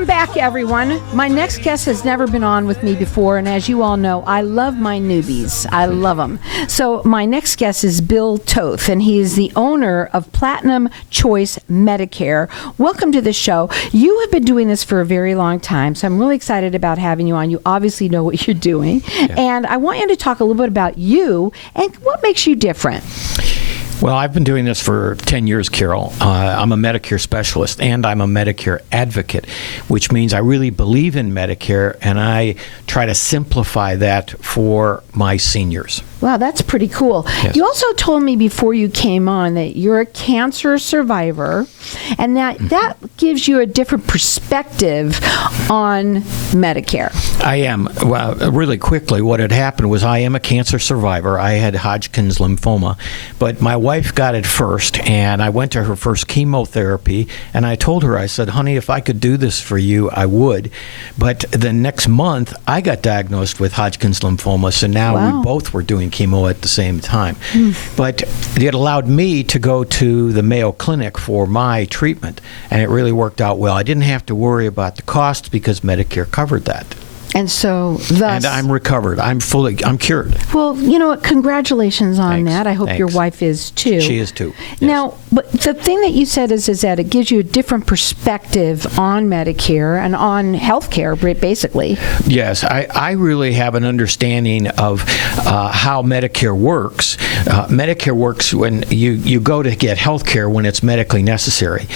Welcome back, everyone. My next guest has never been on with me before, and as you all know, I love my newbies. I love them. So my next guest is Bill Toth, and he is the owner of Platinum Choice Medicare. Welcome to the show. You have been doing this for a very long time, so I'm really excited about having you on. You obviously know what you're doing, and I want you to talk a little bit about you and what makes you different. Well, I've been doing this for 10 years, Carol. I'm a Medicare specialist, and I'm a Medicare advocate, which means I really believe in Medicare, and I try to simplify that for my seniors. Wow, that's pretty cool. Yes. You also told me before you came on that you're a cancer survivor, and that gives you a different perspective on Medicare. I am. Well, really quickly, what had happened was I am a cancer survivor. I had Hodgkin's lymphoma, but my wife got it first, and I went to her first chemotherapy, and I told her, I said, honey, if I could do this for you, I would. But the next month, I got diagnosed with Hodgkin's lymphoma, so now we both were doing chemo at the same time. But it allowed me to go to the Mayo Clinic for my treatment, and it really worked out well. I didn't have to worry about the costs because Medicare covered that. And so thus... And I'm recovered. I'm cured. Well, you know what? Congratulations on Thanks. that. I hope your wife is too. She is too. Yes. Now, but the thing that you said is that it gives you a different perspective on Medicare and on health care, basically. Yes. I really have an understanding of how Medicare works. Medicare works when you go to get health care when it's medically necessary.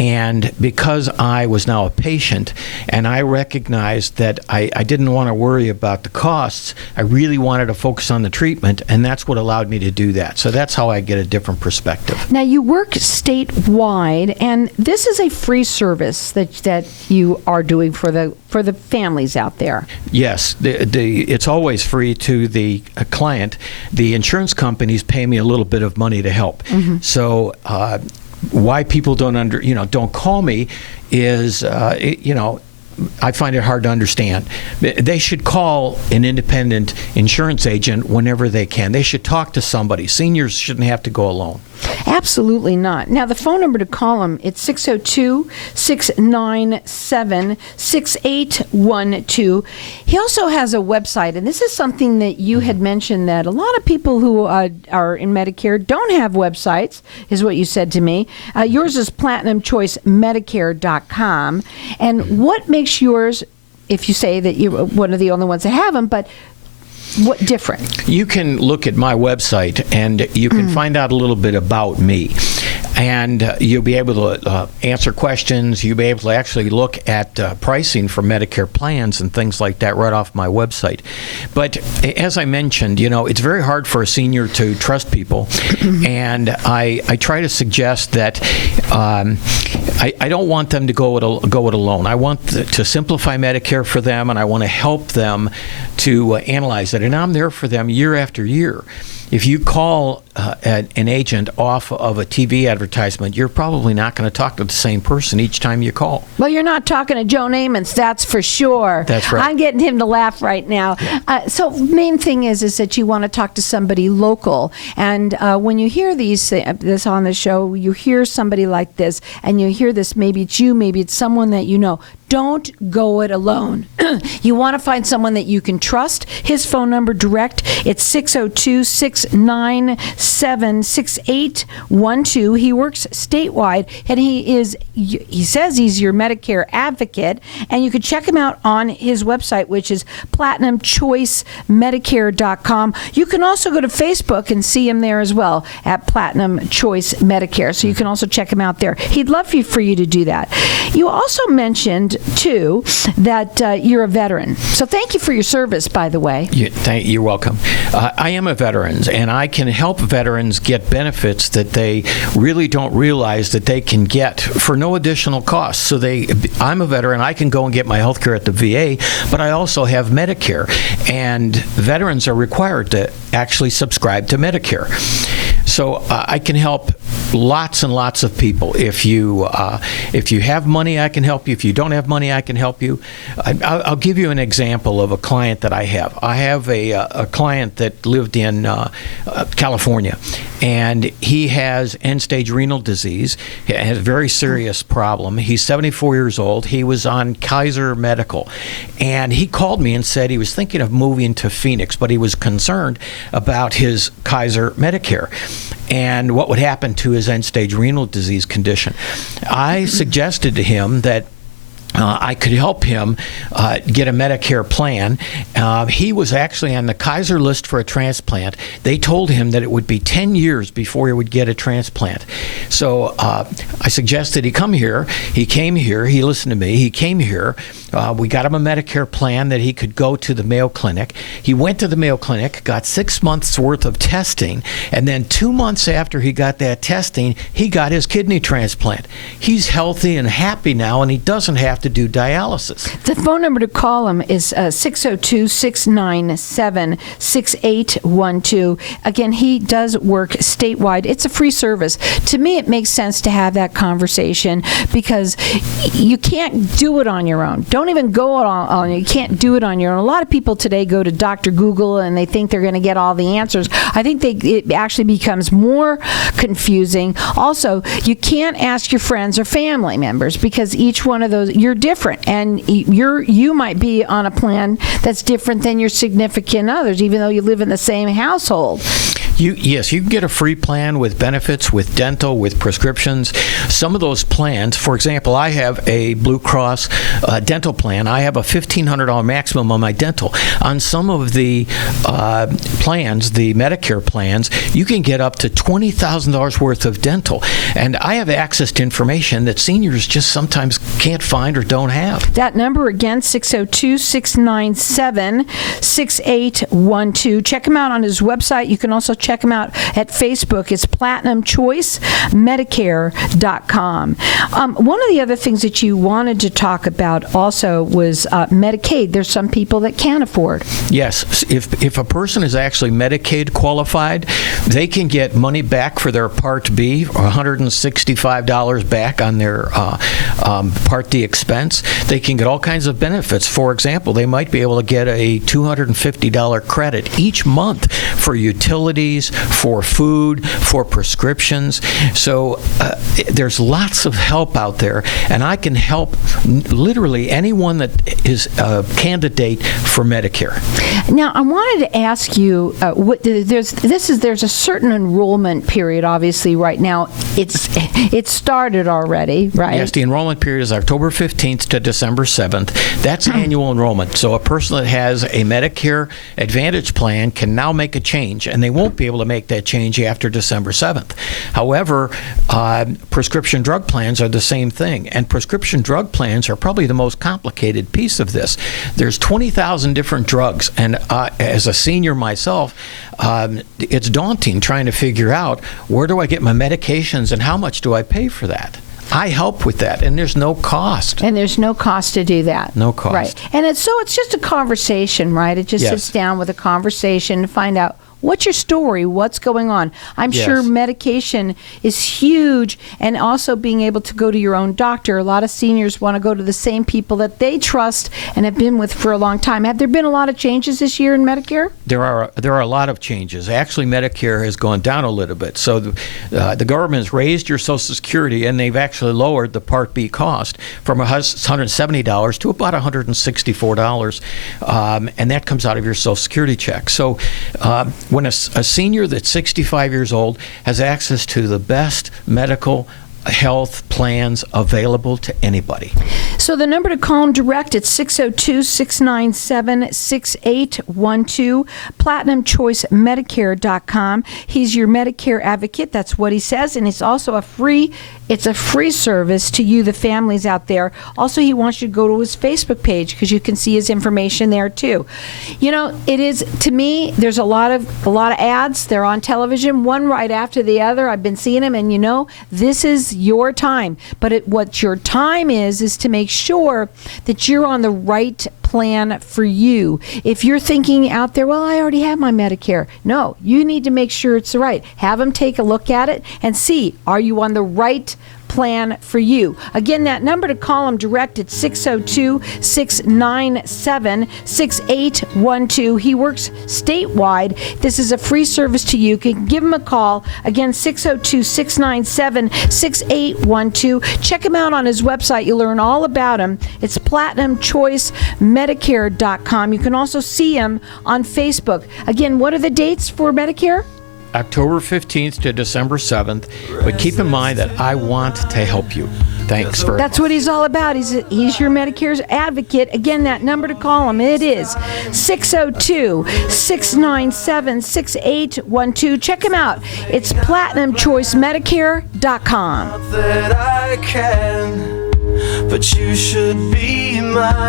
And because I was now a patient and I recognized that I didn't want to worry about the costs. I really wanted to focus on the treatment, and that's what allowed me to do that. So that's how I get a different perspective. Now, you work statewide, and this is a free service that you are doing for the families out there. Yes, it's always free to the client. The insurance companies pay me a little bit of money to help. So why people don't call me is I find it hard to understand. They should call an independent insurance agent whenever they can. They should talk to somebody. Seniors shouldn't have to go alone. Absolutely not. Now, the phone number to call him, it's 602-697-6812. He also has a website, and this is something that you had mentioned that a lot of people who are in Medicare don't have websites, is what you said to me. Yours is PlatinumChoiceMedicare.com. And what makes yours, if you say that you're one of the only ones that have them, but what different? You can look at my website and you can find out a little bit about me. And you'll be able to answer questions. You'll be able to actually look at pricing for Medicare plans and things like that right off my website. But as I mentioned, it's very hard for a senior to trust people. And I try to suggest that I don't want them to go it alone. I want to simplify Medicare for them, and I want to help them to analyze it. And I'm there for them year after year. If you call an agent off of a TV advertisement, you're probably not going to talk to the same person each time you call. Well, you're not talking to Joe Namath, that's for sure. That's right. I'm getting him to laugh right now. Yeah. So main thing is that you want to talk to somebody local. And when you hear this on the show, you hear somebody like this, and you hear this, maybe it's you, maybe it's someone that you know. Don't go it alone. You want to find someone that you can trust. His phone number direct, it's 602-697-6812. He works statewide, and he says he's your Medicare advocate, and you can check him out on his website, which is PlatinumChoiceMedicare.com. You can also go to Facebook and see him there as well at Platinum Choice Medicare, so you can also check him out there. He'd love for you to do that. You also mentioned too, that you're a veteran. So thank you for your service, by the way. You're welcome. I am a veteran, and I can help veterans get benefits that they really don't realize that they can get for no additional cost. So I'm a veteran. I can go and get my health care at the VA, but I also have Medicare. And veterans are required to actually subscribe to Medicare. So I can help lots and lots of people. If you have money, I can help you. If you don't have money, I can help you. I'll give you an example of a client that I have. I have a client that lived in California, and he has end-stage renal disease. He has a very serious problem. He's 74 years old. He was on Kaiser Medical, and he called me and said he was thinking of moving to Phoenix, but he was concerned about his Kaiser Medicare and what would happen to his end-stage renal disease condition. I suggested to him that I could help him get a Medicare plan. He was actually on the Kaiser list for a transplant. They told him that it would be 10 years before he would get a transplant. So I suggested he come here. He came here. He listened to me. He came here. We got him a Medicare plan that he could go to the Mayo Clinic. He went to the Mayo Clinic, got 6 months worth of testing, and then 2 months after he got that testing, he got his kidney transplant. He's healthy and happy now, and he doesn't have to do dialysis. The phone number to call him is 602-697-6812. Again, he does work statewide. It's a free service. To me, it makes sense to have that conversation because you can't do it on your own. Don't even go on. You can't do it on your own. A lot of people today go to Dr. Google and they think they're going to get all the answers. I think it actually becomes more confusing. Also, you can't ask your friends or family members because each one of those, you're different, and you might be on a plan that's different than your significant others, even though you live in the same household. Yes, you can get a free plan with benefits, with dental, with prescriptions. Some of those plans, for example, I have a Blue Cross dental plan. I have a $1,500 maximum on my dental. On some of the plans, the Medicare plans, you can get up to $20,000 worth of dental. And I have access to information that seniors just sometimes can't find or don't have. That number again, 602-697-6812. Check him out on his website. You can also check him out at Facebook. It's PlatinumChoiceMedicare.com. One of the other things that you wanted to talk about also was Medicaid. There's some people that can't afford. Yes. If a person is actually Medicaid qualified, they can get money back for their Part B, $165 back on their Part D expense. They can get all kinds of benefits. For example, they might be able to get a $250 credit each month for utilities, for food, for prescriptions. So there's lots of help out there, and I can help literally anyone that is a candidate for Medicare. Now, I wanted to ask you, there's a certain enrollment period, obviously, right now. It's started already, right? Yes, the enrollment period is October 15th to December 7th. That's annual enrollment. So a person that has a Medicare Advantage plan can now make a change, and they won't be able to make that change after December 7th. However, prescription drug plans are the same thing, and prescription drug plans are probably the most complicated piece of this. There's 20,000 different drugs, and as a senior myself, it's daunting trying to figure out where do I get my medications and how much do I pay for that. I help with that, and there's no cost. And there's no cost to do that. No cost. Right. And it's just a conversation, right? It just sits down with a conversation to find out what's your story, what's going on. I'm sure medication is huge, and also being able to go to your own doctor. A lot of seniors want to go to the same people that they trust and have been with for a long time. Have there been a lot of changes this year in Medicare? There are a lot of changes. Actually, Medicare has gone down a little bit. So the government has raised your Social Security, and they've actually lowered the Part B cost from $170 to about $164, and that comes out of your Social Security check. So when a senior that's 65 years old has access to the best medical health plans available to anybody. So the number to call him direct, it's 602-697-6812, PlatinumChoiceMedicare.com. He's your Medicare advocate. That's what he says. And it's also a free service to you, the families out there. Also, he wants you to go to his Facebook page because you can see his information there too. You know, it is, to me, there's a lot of ads. They're on television, one right after the other. I've been seeing them, and this is your time. But what your time is to make sure that you're on the right plan for you. If you're thinking out there, well, I already have my Medicare. No, you need to make sure it's right. Have them take a look at it and see, are you on the right plan for you. Again, that number to call him direct at 602-697-6812. He works statewide. This is a free service to you. You can give him a call. Again, 602-697-6812. Check him out on his website. You'll learn all about him. It's PlatinumChoiceMedicare.com. You can also see him on Facebook. Again, what are the dates for Medicare? October 15th to December 7th. But keep in mind that I want to help you. Thanks very much. That's what he's all about. He's your Medicare's advocate. Again, that number to call him, it is 602-697-6812. Check him out. It's PlatinumChoiceMedicare.com. That I can, but you should be mine.